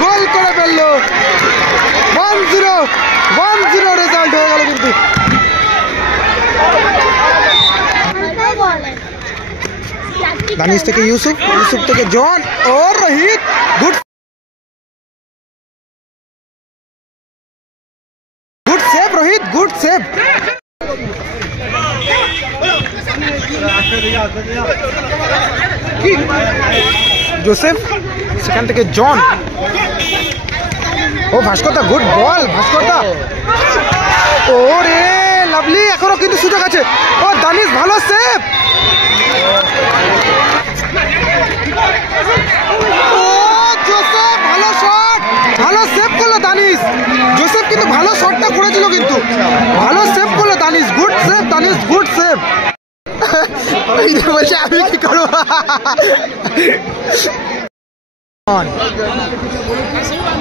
গোল করে ফেললো। 1-0 রেজাল্ট হয়ে গেল কিন্তু। দানিশ থেকে ইউসুফ থেকে জন ও Rohit. Good save Rohit, good save. Joseph সেখান থেকে জন ও ভাস্করদা, গুড বল ভাস্করদা। ও রে লাভলি, এখনো কিন্তু সুযোগ আছে। ও দানিশ ভালো সেভ। ও জোসেফ ভালো শট, ভালো সেভ করলো দানিশ। জোসেফ কিন্তু ভালো শটটা করেছিল, কিন্তু ভালো সেভ করলো Danish. Good save Danish, good save. বলছে আমি কি করবো।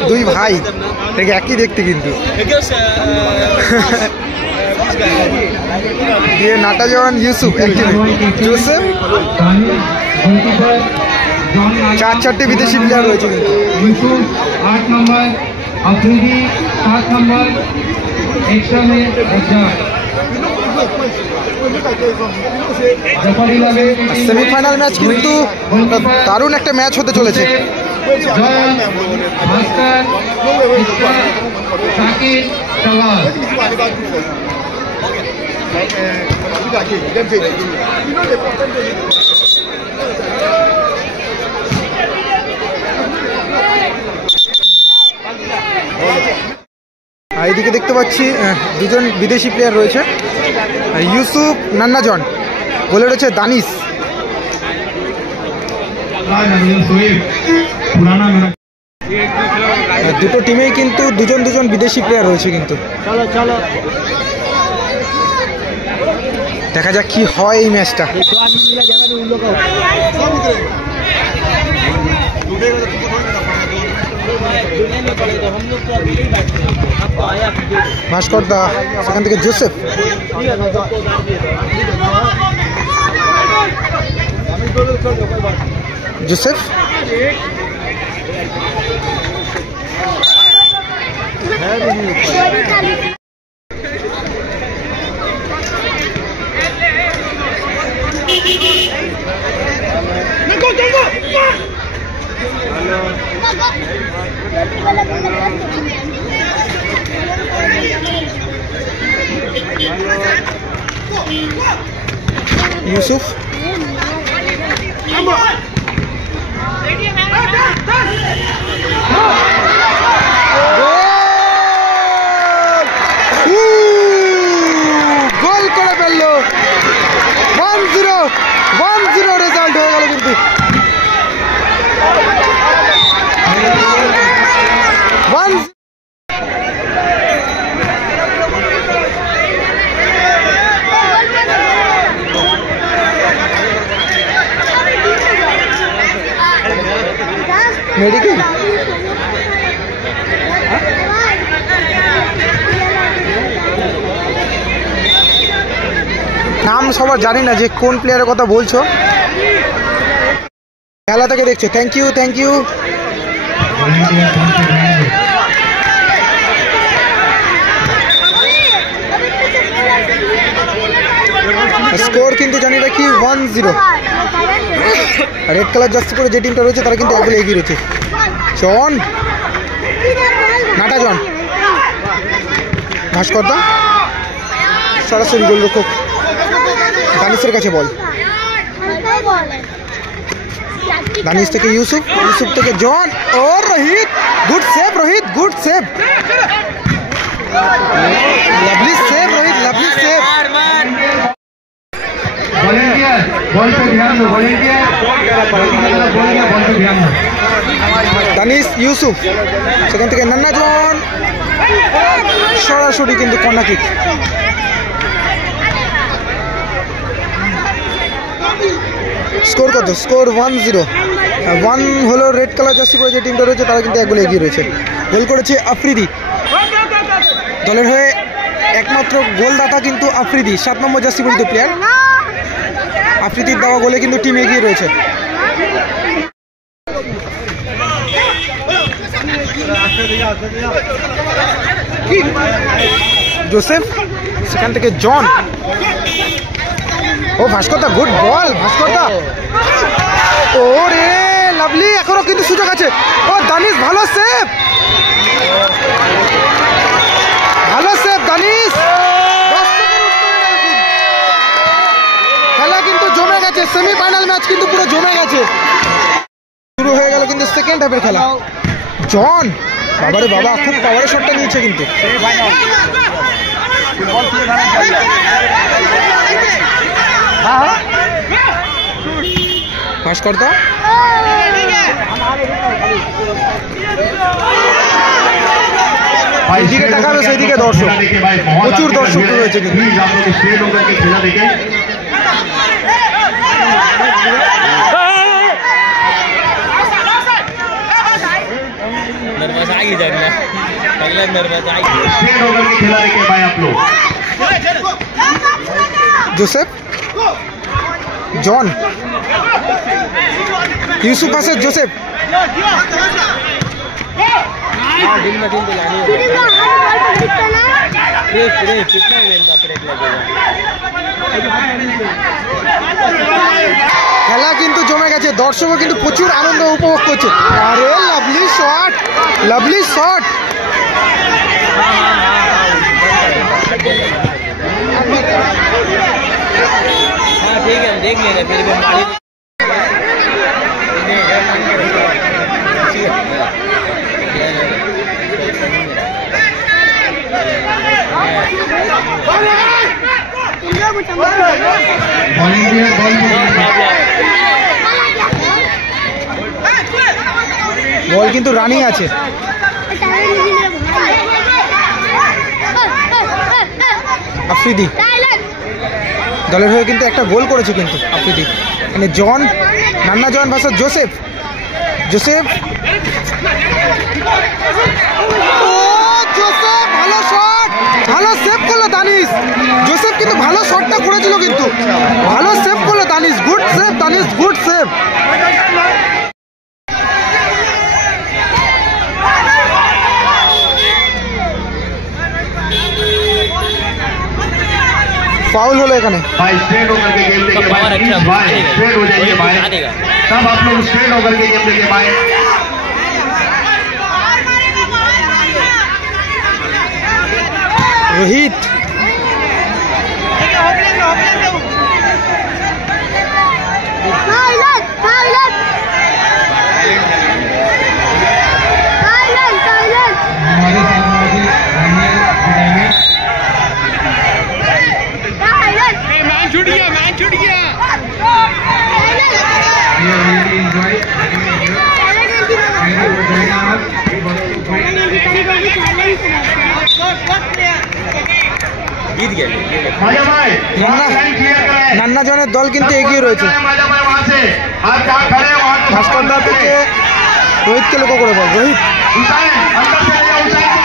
দুই ভাই একই দেখতে কিন্তু। দিয়ে নাটাজন ইউসুফ, জোসেফ, 4 বিদেশি প্লেয়ার রয়েছে কিন্তু। ইউসুফ 8 নম্বর, আফ্রিদি 7 নম্বর, এক্সট্রা মে সেমিফাইনাল ম্যাচ কিন্তু দারুণ একটা ম্যাচ হতে চলেছে। এইদিকে দেখতে পাচ্ছি দুজন বিদেশি প্লেয়ার রয়েছে, ইউসুফ, নান্নাজন। বলে রয়েছে দানিশ। দুটো টিমেই কিন্তু দুজন বিদেশি প্লেয়ার রয়েছে কিন্তু। দেখা যাক কি হয় এই ম্যাচটা। ভাস্করদা সেখান থেকে জোসেফ, জোসেফ ইউসুফ, গোল করে ফেললো। 1-0 রেজাল্ট হয়ে গেল কিন্তু। মেডিকেল নাম সবার জানি না যে কোন প্লেয়ারের কথা বলছো। খেলা থেকে দেখছো, থ্যাংক ইউ। স্কোর কিন্তু জানি রাখি 1-0। রেড কালার জার্সি পরে যে টিমটা রয়েছে তারা কিন্তু এক গোলে এগিয়ে রয়েছে। জন, নাটাজন, ভাস্করদা সরাসরি গোলরক্ষক দানিশের কাছে বল। দানিশ থেকে ইউসুফ থেকে জন ও Rohit. Good save Rohit, good save. Lovely save Rohit, lovely save. Volunteer ball पे ध्यान दो, वॉलंटियर बॉल पे ध्यान दो। दानिश ইউসুফ সেখান থেকে নান্নাজন সরাসরি কিন্তু কর্নার কিক। স্কোর কত? স্কোর 1-0। 1 হলো রেড কালার জার্সি পরে যে টিমটা রয়েছে তারা কিন্তু এক গোলে এগিয়ে রয়েছে। গোল করেছে আফ্রিদি। দলের হয়ে একমাত্র গোলদাতা কিন্তু আফ্রিদি, 7 নম্বর জার্সি পরিহিত প্লেয়ার। আফ্রিদির দেওয়া গোলে কিন্তু টিম এগিয়ে রয়েছে। জোসেফ, সেখান থেকে জন, ও ভাস্করদা, গুড বল ভাস্করদা। ও রে লাভলি, এখনো কিন্তু সুযোগ আছে। ও দানিশ, ভালো সেভ, ভালো সেভ দানিশ। খেলা কিন্তু জমে গেছে, সেমিফাইনাল ম্যাচ কিন্তু পুরো জমে গেছে। শুরু হয়ে গেল কিন্তু সেকেন্ড হাফের খেলা। জন, বাবারে বাবা, খুব পাওয়ারের শটটা নিয়েছে কিন্তু। ভাস্করদা, যেদিকে তাকাবে সেদিকে দর্শক, প্রচুর দর্শক রয়েছে কিন্তু। नर्वस आ गई जगला अगला नर्वस आ गई स्ट्रेट होकर के खिला देखे भाई आप लोग। Joseph, John, Yusuf versus Joseph. दिन में दिन लानी है कितना इवेंट ब्रेक लगेगा। খেলা কিন্তু জমে গেছে, দর্শকও কিন্তু প্রচুর আনন্দ উপভোগ করছে। আরে লাভলি শট, লাভলি শট। हाँ ठीक है, देख लेंगे फिर भी বল কিন্তু রানিং আছে। আফ্রিদি দলের হয়ে কিন্তু একটা গোল করেছে কিন্তু আফ্রিদি। এখানে জন, নান্না জন ভার্সেস জোসেফ। জোসেফ, ও জোসেফ, ভালো শট, ভালো সেভ করলো দানিশ। জোসেফ কিন্তু ভালো শটটা করেছিল কিন্তু, ভালো সেভ করলো Danish. Good save Danish, good save. Foul होलो एखाने भाई स्ट्रेट होकर के गेम देखिए भाई, प्लीज भाई स्ट्रेट हो जाइए भाई, सब आप लोग स्ट्रेट होकर के गेम देखिए भाई। रोहित, जीत गए माजा भाई नान्ना, लाइन क्लियर कराएं। नान्ना জনের দল কিন্তু এগিয়ে রয়েছে। माजा भाई वहां से आप जहाँ खड़े हैं वहां से ভাস্করদা থেকে রোহিতকে লক্ষ্য করে বল। রোহিত, हुसैन अंदर से आइए हुसैन को।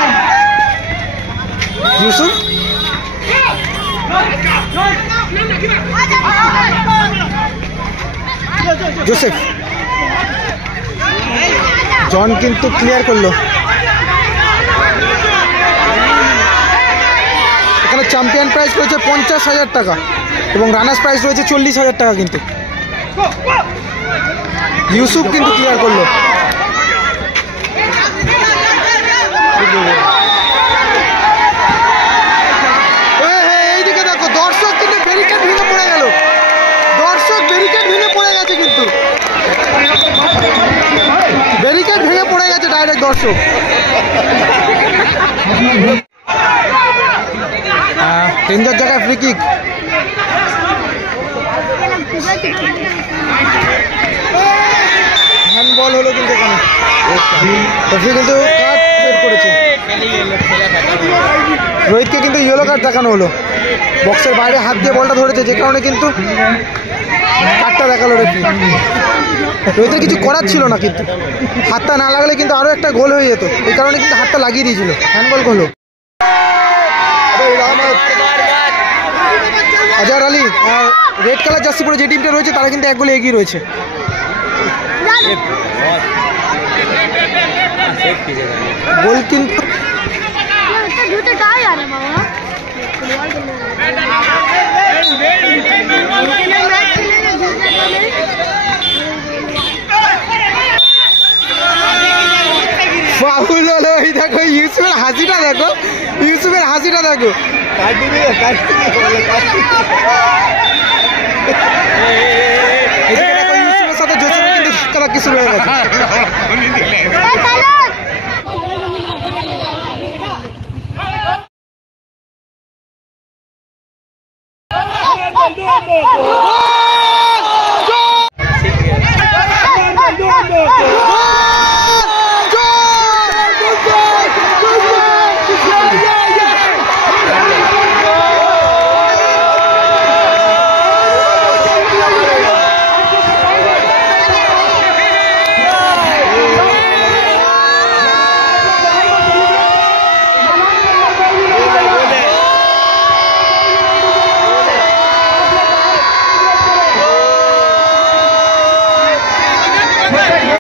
यूसुफ, জোসেফ, জন কিন্তু ক্লিয়ার করলো। এখানে চ্যাম্পিয়ন প্রাইজ রয়েছে 50,000 টাকা এবং রানার্স প্রাইজ রয়েছে 40,000 টাকা কিন্তু। ইউসুফ কিন্তু ক্লিয়ার করলো। এইদিকে দেখো, দর্শক কিন্তু ব্যারিকেড ভেঙে পড়ে গেল, দর্শক ব্যারিকেড ভেঙে পড়ে গেছে কিন্তু, ব্যারিকেড ভেঙে পড়ে গেছে ডাইরেক্ট দর্শক। টেন্ডার জায়গায় ফ্রি কিক। হ্যান্ডবল হলো কিন্তু এখানে, তফি কিন্তু কার্ড বের করেছে। রোহিতকে কিন্তু ইয়েলো কার্ড দেখানো হলো, বক্সের বাইরে হাত দিয়ে বলটা ধরেছে, যে কারণে কিন্তু কার্ডটা দেখালো রেফারি। রোহিতের কিছু করার ছিল না, কিন্তু হাতটা না লাগলে কিন্তু আরও একটা গোল হয়ে যেত, এই কারণে কিন্তু হাতটা লাগিয়ে দিয়েছিল। হ্যান্ডবল হলো। আর রেড কালার জার্সি পরে যে টিমটা রয়েছে তারা কিন্তু 1 গোলে এগিয়ে রয়েছে। গোল কিন্তু ফাউল হলো। এই দেখো ইউসুফের হাসিটা দেখো, ইউসুফের হাসিটা দেখো। এদিকে দেখো ইউসুফের সাথে জোসেফের কিন্তু ধাক্কাধাক্কি শুরু হয়ে গেছে।